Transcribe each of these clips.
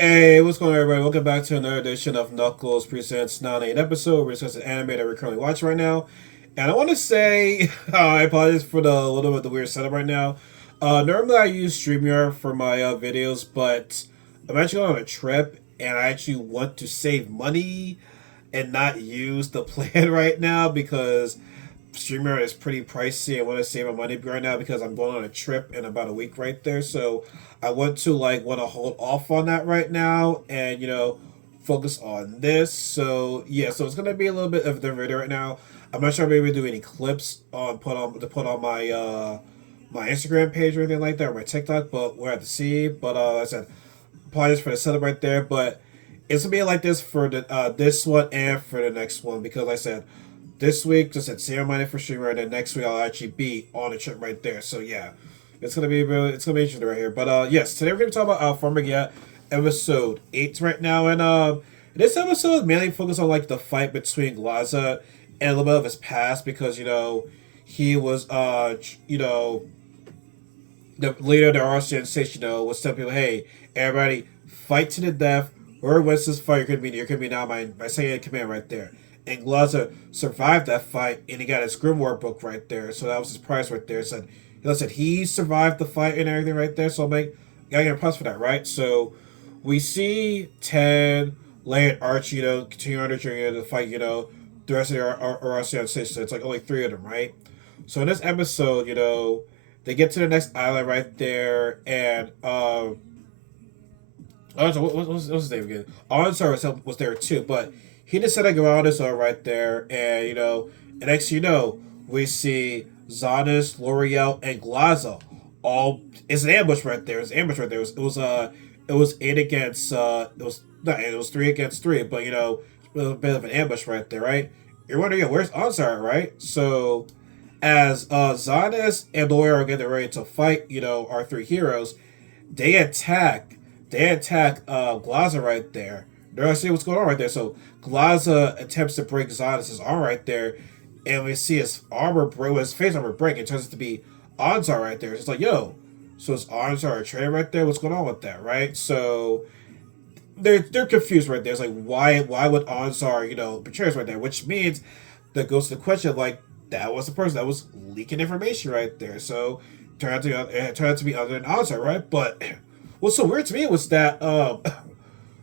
Hey, what's going on, everybody? Welcome back to another edition of Knuckles Presents Nani, an episode. We're discussing an anime that we're currently watching right now. And I want to say, I apologize for the little bit of the weird setup right now. Normally, I use StreamYard for my videos, but I'm actually going on a trip, and I actually want to save money and not use the plan right now because StreamYard is pretty pricey. I want to save my money right now because I'm going on a trip in about a week right there. So I want to hold off on that right now and focus on this. So yeah, so it's gonna be a little bit of the video right now. I'm not sure if I'm able to do any clips on put on my my Instagram page or anything like that or my TikTok, but we'll have to see. But like I said, apologies for the setup right there, but it's gonna be like this for the this one and for the next one because like I said this week just at zero money for streamer, and then next week I'll actually be on the trip right there. So yeah, it's gonna be interesting right here. But yes, today we're gonna talk about Farmagia episode 8 right now, and this episode mainly focused on like the fight between Glaza and a little bit of his past because he was the leader of the RCN station was telling people, hey, everybody fight to the death. Whoever wins this fight, you're gonna be now my second in command right there. And Glaza survived that fight, and he got his Grimoire book right there. So that was his prize right there. Said he survived the fight and everything right there. So I'm like, gotta get a plus for that, right? So we see Ted, Lay, and Archie, continue on their journey to fight, the rest of the RCN station. So it's like only three of them, right? So in this episode, they get to the next island right there, and what's his name again? Ansar was there too, but he decided to go out his own right there, and and next we see Zanus, L'Oreal, and Glaza. All it's an ambush right there. It's an ambush right there. It was eight against it was not eight, it was three against three, but it was a bit of an ambush right there, right? You're wondering, where's Ansar, right? So as Zanus and L'Oreal are getting ready to fight, our three heroes, they attack Glaza right there. They're gonna see what's going on right there. So Glaza attempts to break Zanus' arm right there, and we see his armor break, his face armor break. It turns out to be Anzar right there. It's like, yo, so is Anzar a traitor right there? What's going on with that, right? So they're confused right there. It's like, why would Anzar betray us right there? Which means that goes to the question of like that was the person that was leaking information right there. So it turned out to be other than Anzar, right? But what's so weird to me was that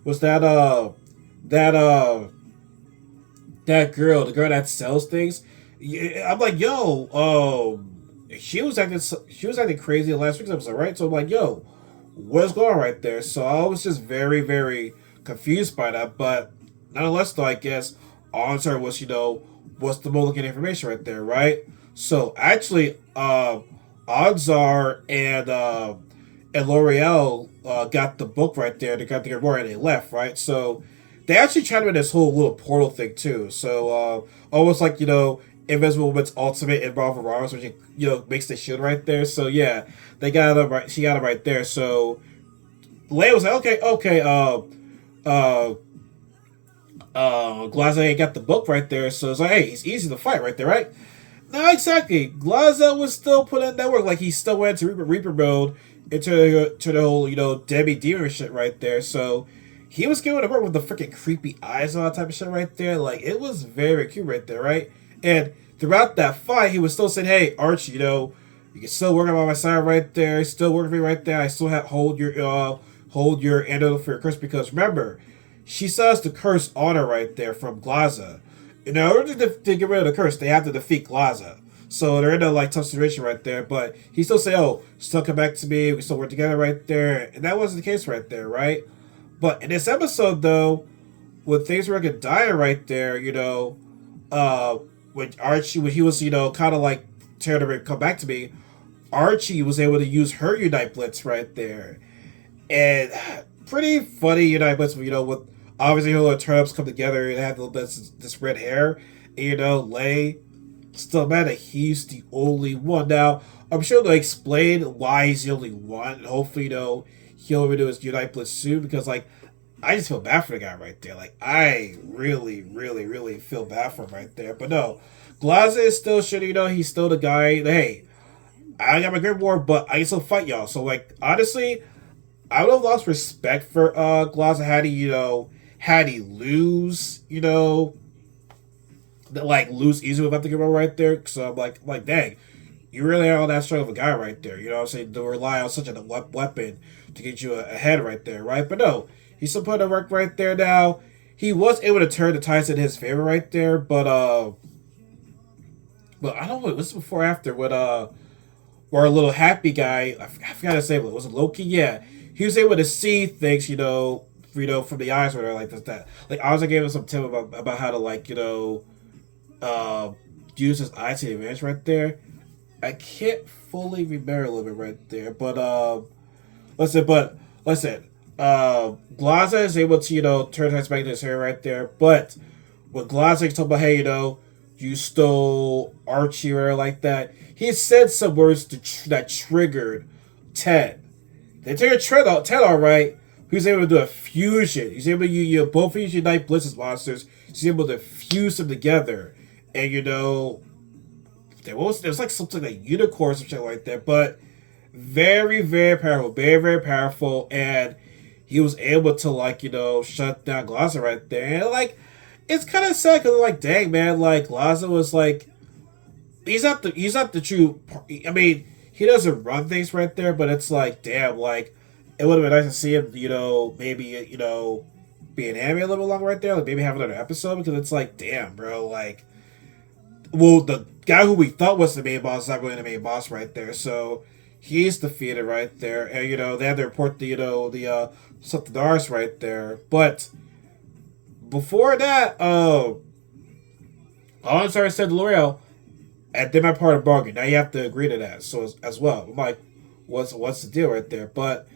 was that that girl, the girl that sells things. Yeah, I'm like, yo, she was acting crazy in last week's episode, right? So I'm like, yo, what's going on right there? So I was just very, very confused by that. But nonetheless, though, I guess Answer was, was the more looking information right there, right? So actually, Anzar and L'Oreal got the book right there. They got the reward and they left, right? So they actually tried to do this whole little portal thing too. So almost like Invisible Woman's ultimate in Marvel Rivals, which makes the shield right there. So yeah, they got it right. She got it right there. So Leia was like, okay, uh, Glaza ain't got the book right there. So it's like, hey, he's easy to fight right there, right? Not exactly. Glaza was still putting in that work. Like he still went to Reaper mode into the whole Debbie Demon shit right there. So he was giving it work with the freaking creepy eyes and all that type of shit right there. Like it was very cute right there, right? And throughout that fight, he was still saying, "Hey, Archie, you can still work by my side right there. Still work with me right there. I still have hold your antidote for your curse because remember, she says the curse on her right there from Glaza. In order to get rid of the curse, they have to defeat Glaza. So they're in a tough situation right there. But he still say, "Oh, still come back to me. We still work together right there." And that wasn't the case right there, right? But in this episode, though, when things were gonna die right there, uh, when he was, kind of like telling her to come back to me, Archie was able to use her Unite Blitz right there, and pretty funny Unite Blitz, with obviously all the turnips come together and have this red hair, and, Lay still mad that he's the only one. Now I'm sure they'll explain why he's the only one, and hopefully he'll redo his Unite Blitz soon because I just feel bad for the guy right there. Like I really, really, really feel bad for him right there. But no, Glaza is still shitty. He's still the guy. Hey, I got my Grimoire, but I can still fight y'all. So honestly, I would have lost respect for Glass had he, had he lose, like lose easily without the hero right there. So I'm like, dang, you really are that strong of a guy right there. You know what I'm saying? To rely on such a weapon to get you ahead right there, right? But no, he still put in work right there. Now he was able to turn the tides in his favor right there, but I don't know. This was before or after with where a little happy guy. I forgot his name. Was it Loki? Yeah, he was able to see things. From the eyes where they're like that. Like I was gave him some tip about how to uh, use his eyes to the advantage right there. I can't fully remember a little bit right there, but listen, Glaza is able to turn his back to his hair right there, but when Glaza talk about hey you stole Archie or like that, he said some words that triggered Ted. They triggered Ted all right. He was able to do a fusion. He's able to both of you unite Blitz's monsters. He's able to fuse them together, and there was like something like unicorns or something like that, but very very powerful, very very powerful, and he was able to shut down Glaza right there, and it's kind of sad because like dang man, like Glaza was like he's not the true. I mean, he doesn't run things right there, but it's like damn, like it would have been nice to see him, maybe be an anime a little bit longer right there, like maybe have another episode because it's like damn, bro, like well, the guy who we thought was the main boss is not really the main boss right there. So he's defeated right there, and they had to report the Sultanaris right there. But before that, all started said to L'Oreal, I did my part of bargain. Now you have to agree to that. So as well, I'm like, what's the deal right there? But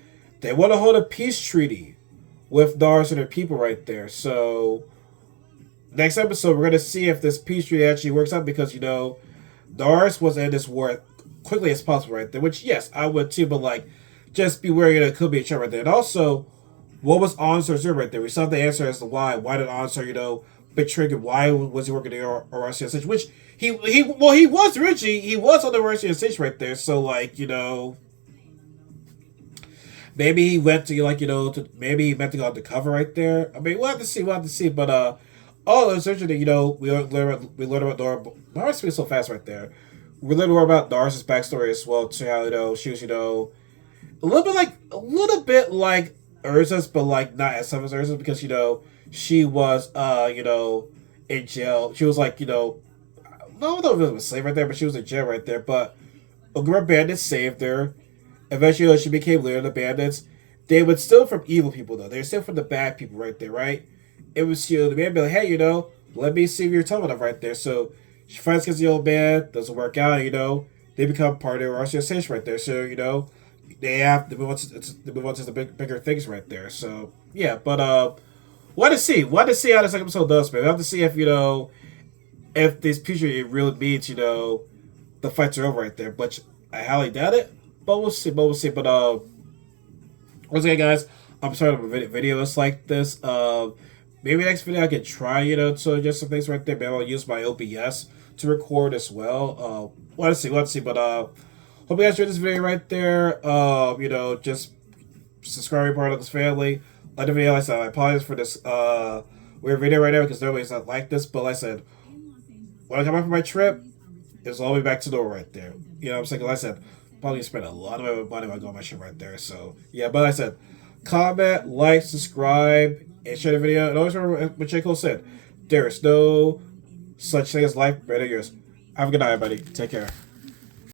they want to hold a peace treaty with Dars and their people right there. So next episode, we're gonna see if this peace treaty actually works out because Dars was in this war as quickly as possible right there. Which yes, I would too, but just be wary that it could be a trap right there. And also, what was Onsar's doing right there? We saw the answer as to why. Why did Onsar, betray him? Why was he working the RCSH? Which he was originally he was on the RCSH right there. So maybe he went to maybe he meant to go on the cover right there. I mean, we'll have to see. We'll have to see. But oh, it's interesting. We learned about Dora. Why am I speaking so fast right there? We learned more about Doris' backstory as well. To how she was a little bit like Urza's, but not as tough as Urza's because she was in jail. She was no, I don't know if it was a slave right there, but she was in jail right there. But a group of bandits saved her. Eventually, she became leader of the bandits. They would steal from evil people though. They would steal from the bad people right there, right? It was the man be like, hey, let me see if you're telling enough right there. So she fights against the old man, doesn't work out, they become part of the RCSH right there. So, they have to move on to the bigger things right there. So yeah, but what to see? What to see how this episode does, man. We have to see if this picture it really means, the fights are over right there. But I highly doubt it. But we'll see. But once again, guys, I'm sorry for videos like this. Maybe next video I can try, to just some things right there. Maybe I'll use my OBS to record as well. Want to see. But hope you guys enjoyed this video right there. Just subscribe, part of this family. Like the video. Like I said, I apologize for this weird video right now because nobody's not like this. But like I said, when I come back from my trip, it's all the way back to the door right there. You know what I'm saying? Like I said, probably spend a lot of money when I go on my trip right there. So yeah, but like I said, comment, like, subscribe, and share the video. And always remember what J. Cole said. There is no such thing as life better than yours. Have a good night, everybody. Take care.